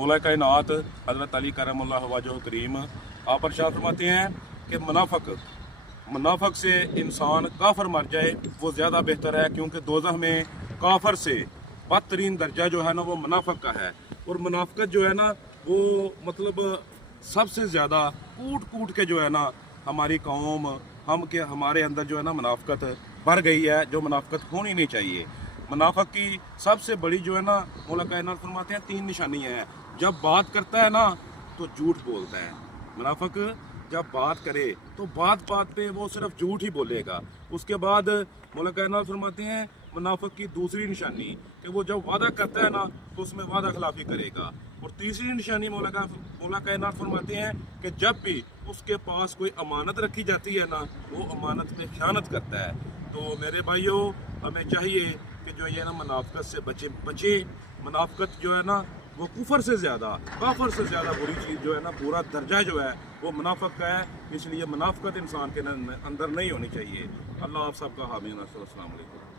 मौला कायनात हज़रत अली करमुल्लाह वजह करीम आप इरशाद फरमाते हैं कि मुनाफिक से इंसान काफर मर जाए वो ज़्यादा बेहतर है, क्योंकि दोज़ख में काफर से बदतरीन दर्जा जो है ना वो मुनाफिक का है। और मुनाफिकत जो है ना वो मतलब सबसे ज़्यादा कूट के जो है ना हमारी कौम हमारे अंदर जो है ना मुनाफिकत बढ़ गई है, जो मुनाफिकत होनी नहीं चाहिए। मुनाफिक की सबसे बड़ी जो है ना मौला कायनात फरमाते हैं 3 निशानियाँ हैं। जब बात करता है ना तो झूठ बोलता है। मुनाफिक जब बात करे तो बात पे वो सिर्फ झूठ ही बोलेगा। उसके बाद मौला कायनात फरमाते हैं मुनाफिक की दूसरी निशानी कि वो जब वादा करता है ना तो उसमें वादा खिलाफी करेगा। और तीसरी निशानी मौला कायनात फरमाते हैं कि जब भी उसके पास कोई अमानत रखी जाती है ना वो अमानत में खयानत करता है। तो मेरे भाइयों, हमें चाहिए कि जो ये ना मुनाफिकत से बचे। मुनाफिकत जो है ना वो कुफर से ज़्यादा, काफर से ज़्यादा बुरी चीज़ जो है ना, पूरा दर्जा जो है वो मुनाफिक का है। इसलिए मुनाफिकत इंसान के अंदर नहीं होनी चाहिए। अल्लाह आप सबका हामी। अस्सलाम वालेकुम।